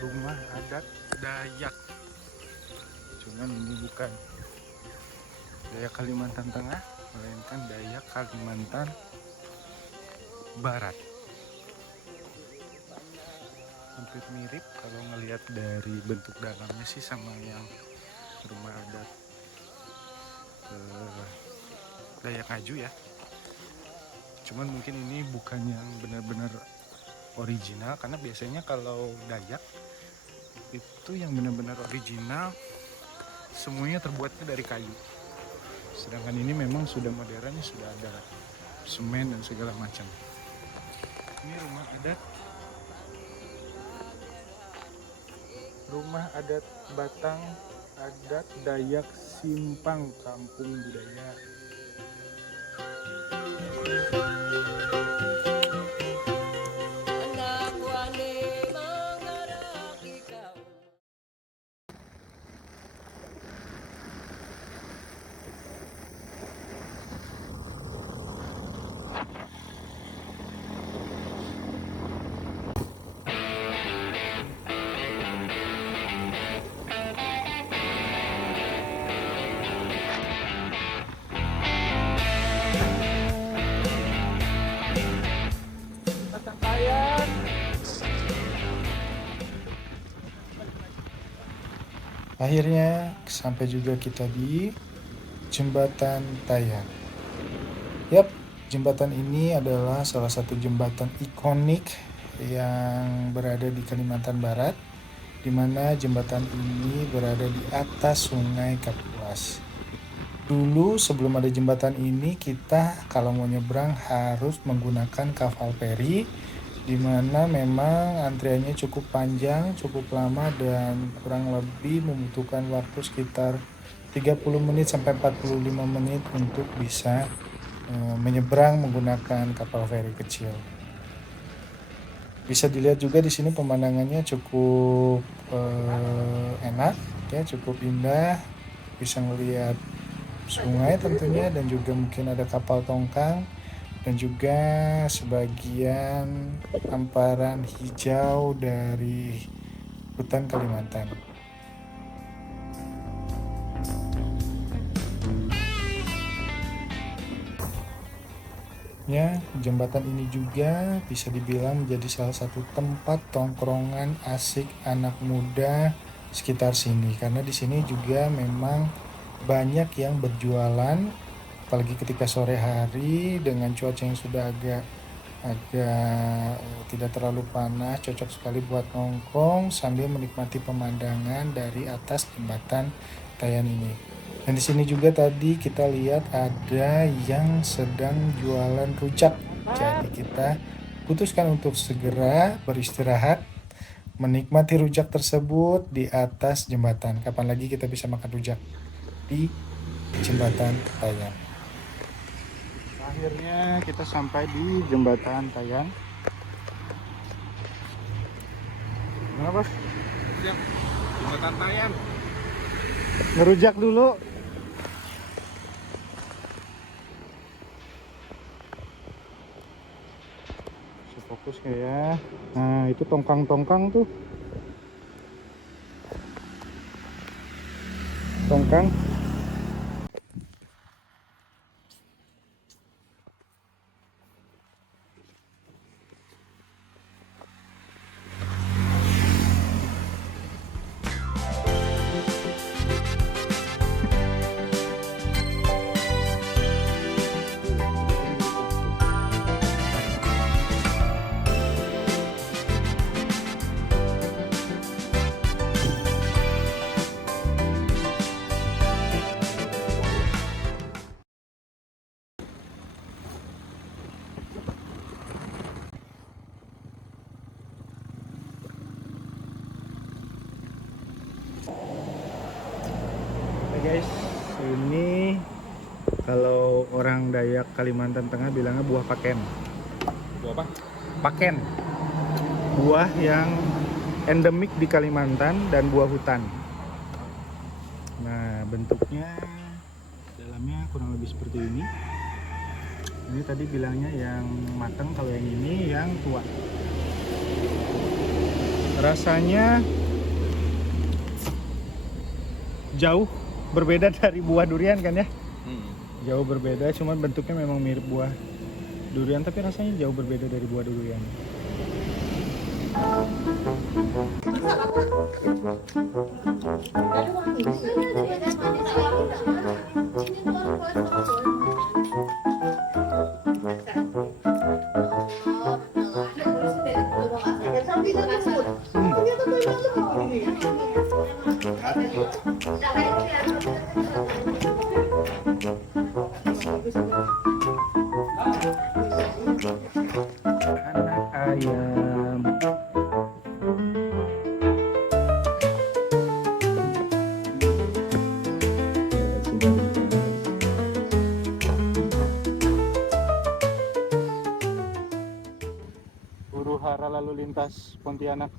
rumah adat Dayak. Cuman ini bukan Dayak Kalimantan Tengah, melainkan Dayak Kalimantan Barat. Hampir mirip kalau ngelihat dari bentuk dalamnya sih sama yang rumah adat Dayak Ngaju ya. Cuman mungkin ini bukan yang benar-benar original, karena biasanya kalau Dayak itu yang benar-benar original semuanya terbuatnya dari kayu. Sedangkan ini memang sudah modern, sudah ada semen dan segala macam. Ini rumah adat Batang adat Dayak Simpang, Kampung Budaya. Akhirnya sampai juga kita di Jembatan Tayan. Yap, jembatan ini adalah salah satu jembatan ikonik yang berada di Kalimantan Barat, di mana jembatan ini berada di atas Sungai Kapuas. Dulu sebelum ada jembatan ini, kita kalau mau nyebrang harus menggunakan kapal feri, di mana memang antriannya cukup panjang, cukup lama, dan kurang lebih membutuhkan waktu sekitar 30 menit sampai 45 menit untuk bisa menyeberang menggunakan kapal feri kecil. Bisa dilihat juga di sini pemandangannya cukup enak ya, cukup indah. Bisa melihat sungai tentunya, dan juga mungkin ada kapal tongkang, dan juga sebagian hamparan hijau dari hutan Kalimantan. Ya, jembatan ini juga bisa dibilang menjadi salah satu tempat tongkrongan asik anak muda sekitar sini, karena di sini juga memang banyak yang berjualan, apalagi ketika sore hari dengan cuaca yang sudah agak tidak terlalu panas, cocok sekali buat nongkrong sambil menikmati pemandangan dari atas jembatan Tayan ini. Dan di sini juga tadi kita lihat ada yang sedang jualan rujak. Jadi kita putuskan untuk segera beristirahat, menikmati rujak tersebut di atas jembatan. Kapan lagi kita bisa makan rujak di jembatan Tayan? Akhirnya kita sampai di jembatan Tayan. Gimana bos? Jembatan Tayan. Ngerujak dulu. Bisa fokus nggak ya? Nah itu tongkang-tongkang tuh. Tongkang. Guys, ini kalau orang Dayak Kalimantan Tengah bilangnya buah paken. Buah apa? Paken, buah yang endemik di Kalimantan dan buah hutan. Nah bentuknya dalamnya kurang lebih seperti ini. Ini tadi bilangnya yang matang, kalau yang ini yang tua. Rasanya jauh berbeda dari buah durian kan ya? Jauh berbeda, cuman bentuknya memang mirip buah durian, tapi rasanya jauh berbeda dari buah durian. Anak ayam. Huru hara lalu lintas Pontianak.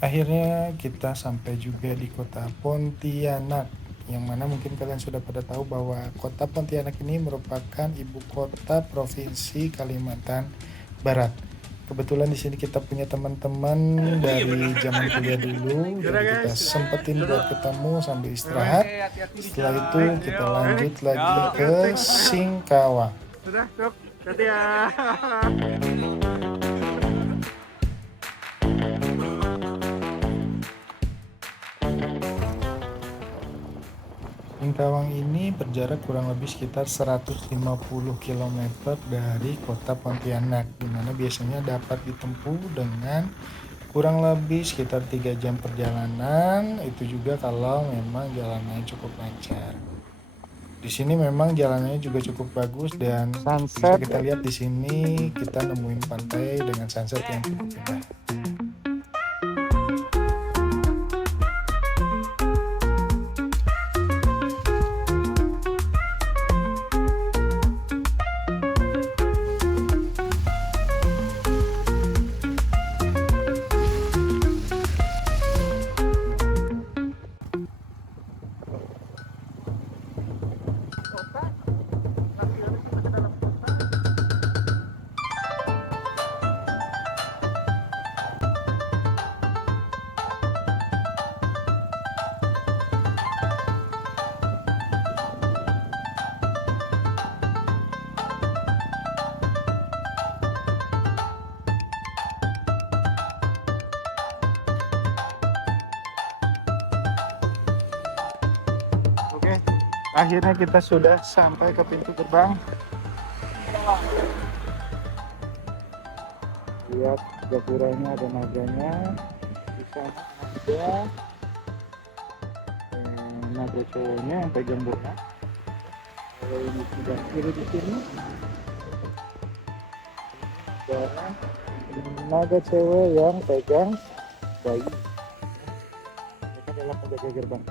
Akhirnya kita sampai juga di kota Pontianak, yang mana mungkin kalian sudah pada tahu bahwa kota Pontianak ini merupakan ibu kota provinsi Kalimantan Barat. Kebetulan di sini kita punya teman-teman dari zaman kuliah dulu, jadi kita sempetin buat ketemu sambil istirahat. Setelah itu kita lanjut lagi ke Singkawang. Sudah, Cok. Hati ya. Singkawang ini berjarak kurang lebih sekitar 150 km dari kota Pontianak, di mana biasanya dapat ditempuh dengan kurang lebih sekitar 3 jam perjalanan, itu juga kalau memang jalanannya cukup lancar. Di sini memang jalanannya juga cukup bagus dan bisa kita lihat di sini kita nemuin pantai dengan sunset yang cukup indah. Oke, akhirnya kita sudah sampai ke pintu gerbang. Lihat gapuranya, ada naganya. Di sana ada naga cowoknya yang pegang bola. Kalau ini sudah kiri di sini. Dan naga cewek yang pegang bayi. Mereka adalah penjaga gerbang.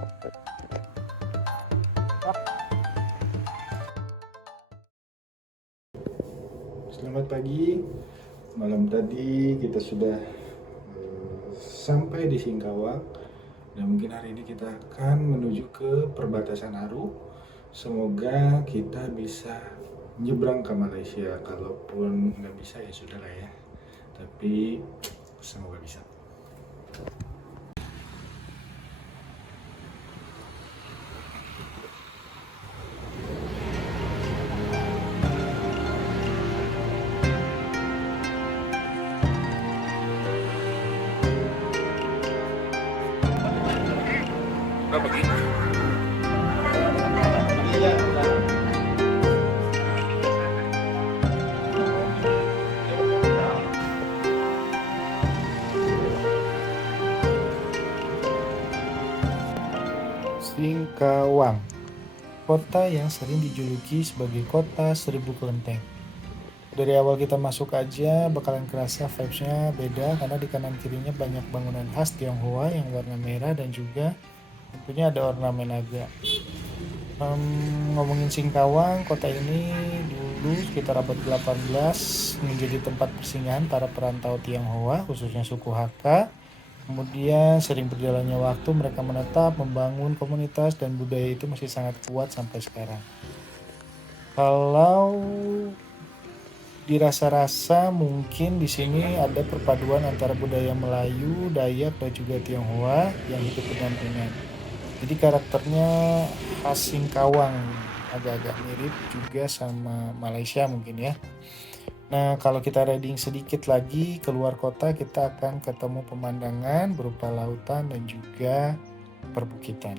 Selamat pagi. Malam tadi kita sudah sampai di Singkawang dan mungkin hari ini kita akan menuju ke perbatasan Aru. Semoga kita bisa nyebrang ke Malaysia. Kalaupun nggak bisa ya sudah lah ya. Tapi semoga bisa. Udah pergi. Singkawang, kota yang sering dijuluki sebagai kota seribu kelenteng. Dari awal kita masuk aja bakalan kerasa vibes-nya beda karena di kanan kirinya banyak bangunan khas Tionghoa yang warna merah dan juga tentunya ada ornamen naga. Ngomongin Singkawang, kota ini dulu sekitar abad 18 menjadi tempat persinggahan para perantau Tionghoa, khususnya suku Hakka, Kemudian sering berjalannya waktu mereka menetap, membangun komunitas dan budaya itu masih sangat kuat sampai sekarang. Kalau dirasa-rasa mungkin di sini ada perpaduan antara budaya Melayu, Dayak dan juga Tionghoa yang hidup berdampingan. Jadi karakternya khas Singkawang, agak-agak mirip juga sama Malaysia mungkin ya. Nah, kalau kita riding sedikit lagi keluar kota, kita akan ketemu pemandangan berupa lautan dan juga perbukitan.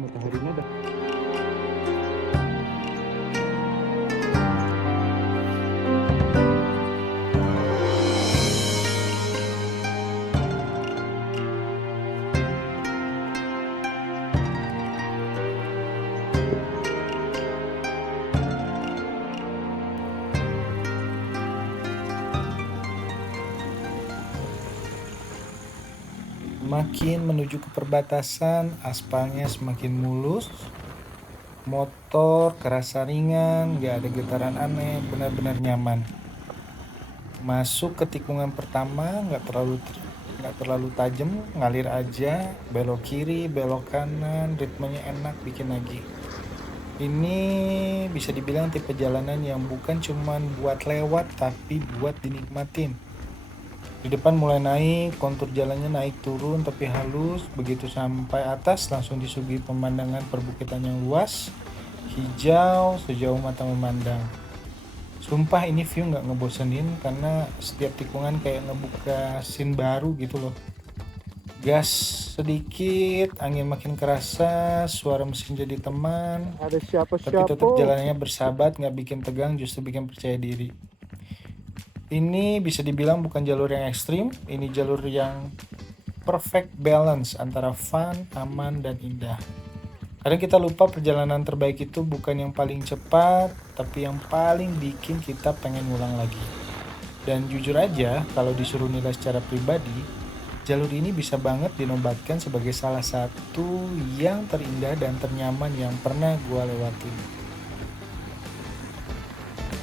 Mataharinya udah. Makin menuju ke perbatasan, aspalnya semakin mulus, motor kerasa ringan, gak ada getaran aneh, benar-benar nyaman. Masuk ke tikungan pertama nggak terlalu tajam, ngalir aja, belok kiri, belok kanan, ritmenya enak, bikin lagi. Ini bisa dibilang tipe jalanan yang bukan cuman buat lewat tapi buat dinikmatin. Di depan mulai naik, kontur jalannya naik turun tapi halus. Begitu sampai atas langsung disuguhi pemandangan perbukitan yang luas, hijau sejauh mata memandang. Sumpah ini view nggak ngebosenin karena setiap tikungan kayak ngebuka scene baru gitu loh. Gas sedikit, angin makin kerasa, suara mesin jadi teman. Ada Tapi siapa-siapa? tetap jalannya bersahabat, nggak bikin tegang, justru bikin percaya diri. Ini bisa dibilang bukan jalur yang ekstrim, ini jalur yang perfect balance antara fun, aman, dan indah. Kadang kita lupa perjalanan terbaik itu bukan yang paling cepat, tapi yang paling bikin kita pengen ngulang lagi. Dan jujur aja, kalau disuruh nilai secara pribadi, jalur ini bisa banget dinobatkan sebagai salah satu yang terindah dan ternyaman yang pernah gua lewatin.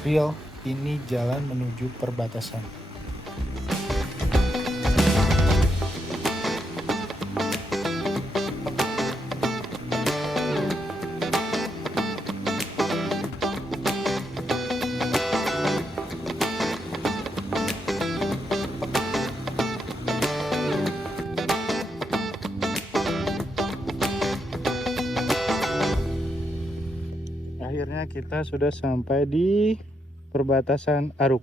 Real, ini jalan menuju perbatasan. Akhirnya kita sudah sampai di perbatasan Aruk.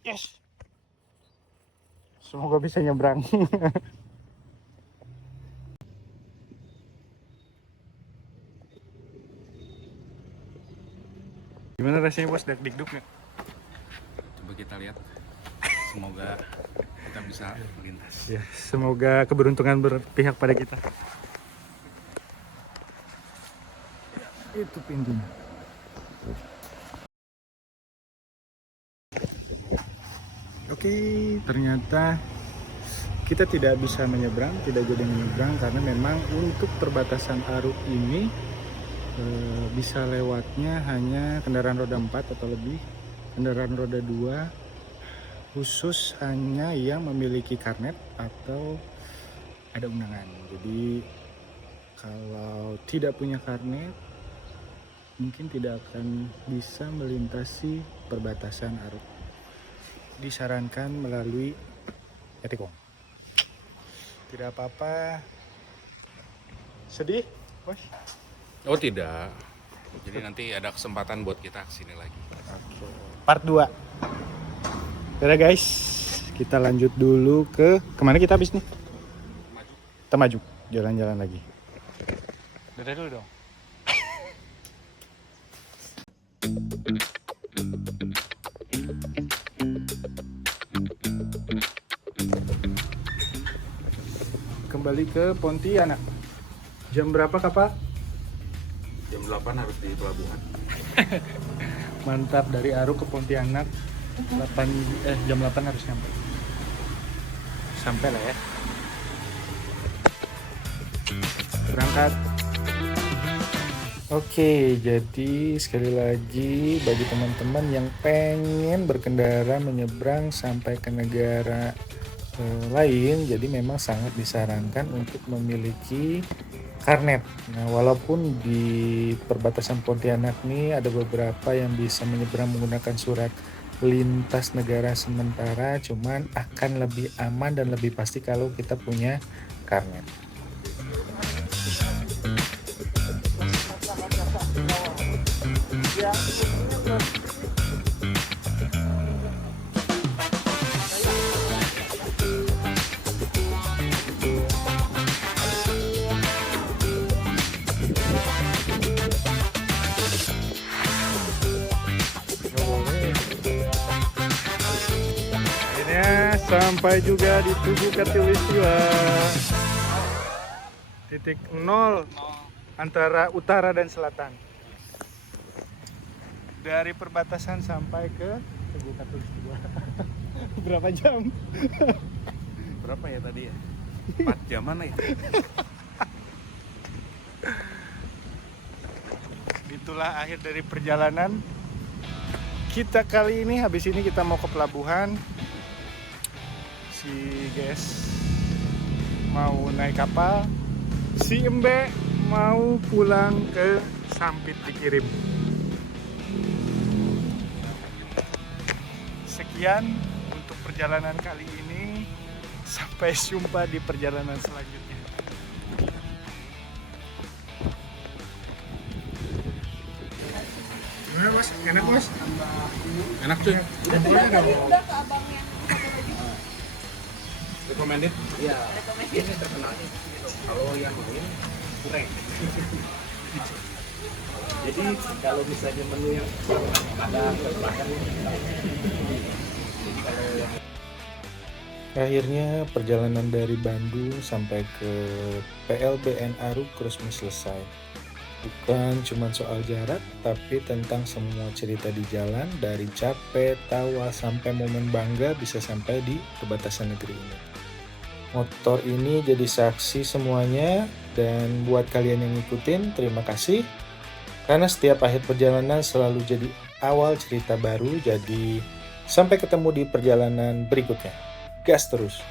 Yes. Semoga bisa nyebrang. Gimana rasanya bos, deg-deg nggak? Coba kita lihat. Semoga kita bisa melintas. Ya, semoga keberuntungan berpihak pada kita. Itu pintunya. Oke, ternyata kita tidak bisa menyeberang, tidak jadi menyeberang karena memang untuk perbatasan Aruk ini bisa lewatnya hanya kendaraan roda 4 atau lebih, kendaraan roda 2 khusus hanya yang memiliki karnet atau ada undangan. Jadi kalau tidak punya karnet mungkin tidak akan bisa melintasi perbatasan Aruk. Disarankan melalui Etikong. Tidak apa-apa. Sedih, bos? Oh tidak. Jadi nanti ada kesempatan buat kita kesini lagi. Oke. Part 2. Udah guys, kita lanjut dulu ke kemana kita habis nih? Kita maju, jalan-jalan lagi. Dadah dulu dong. Kembali ke Pontianak. Jam berapa kapal? Jam 8 harus di pelabuhan. Mantap, dari Aruk ke Pontianak jam 8 harus nyampe. Sampai lah ya. Berangkat. Oke, jadi sekali lagi bagi teman-teman yang pengen berkendara menyeberang sampai ke negara lain, jadi memang sangat disarankan untuk memiliki karnet. Nah, walaupun di perbatasan Pontianak nih ada beberapa yang bisa menyeberang menggunakan surat lintas negara sementara, cuman akan lebih aman dan lebih pasti kalau kita punya karnet. Akhirnya sampai juga di Tugu Katulistiwa. Titik 0 antara utara dan selatan. Dari perbatasan sampai ke Tugu Katulistiwa. Berapa jam? Berapa ya tadi ya? 4 jaman ya? Itulah akhir dari perjalanan kita kali ini. Habis ini kita mau ke pelabuhan. Si guys mau naik kapal, si Embe mau pulang ke Sampit dikirim. Sekian untuk perjalanan kali ini. Sampai jumpa di perjalanan selanjutnya. Gimana Mas? Enak Mas? Enak cuy. Udah ke abangnya. Recommended. Iya, ini terkenalnya. Kalau yang lain kurang. Jadi kalau misalnya menu yang ada bahkan jadi kalau yang Akhirnya perjalanan dari Bandung sampai ke PLBN Aruk resmi selesai. Bukan cuma soal jarak, tapi tentang semua cerita di jalan, dari capek, tawa, sampai momen bangga bisa sampai di perbatasan negeri ini. Motor ini jadi saksi semuanya, dan buat kalian yang ngikutin, terima kasih. Karena setiap akhir perjalanan selalu jadi awal cerita baru, jadi sampai ketemu di perjalanan berikutnya. Gas terus!